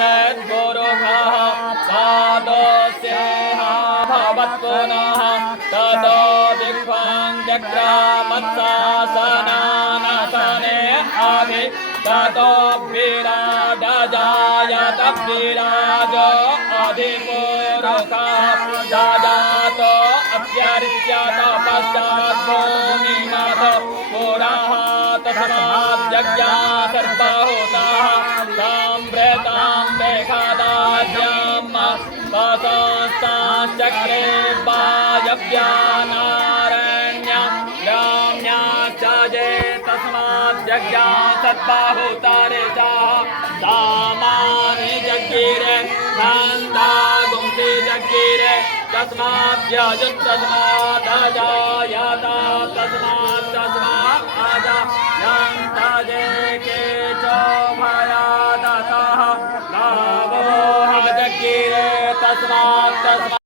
दूर्ध्वोदयद्गोरुखः सादोस्येह भवत्पुनः ततो दिग्वाञ्जग्रामत्सासनानसने आदि ततो विराडजायत विराजो अधिपुरुषः जातो अभ्यर्च्यत पश्चात् भूमिमथ पुरः तस्माद्यज्ञा सर्वहूताः साम्प्रतां बेखादाज्यम् पसंस्ताश्चक्रे वायव्यानारण्यं ग्राम्याश्च ये तस्माद्यज्ञा सर्वहूतारे च सामानि जज्ञिरे छन्दागुंसि जज्ञिरे तस्माद्यजुस्तस्मादजायत तस्मादजायन्त के च भयादतः गावो जज्ञिरे तस्मात्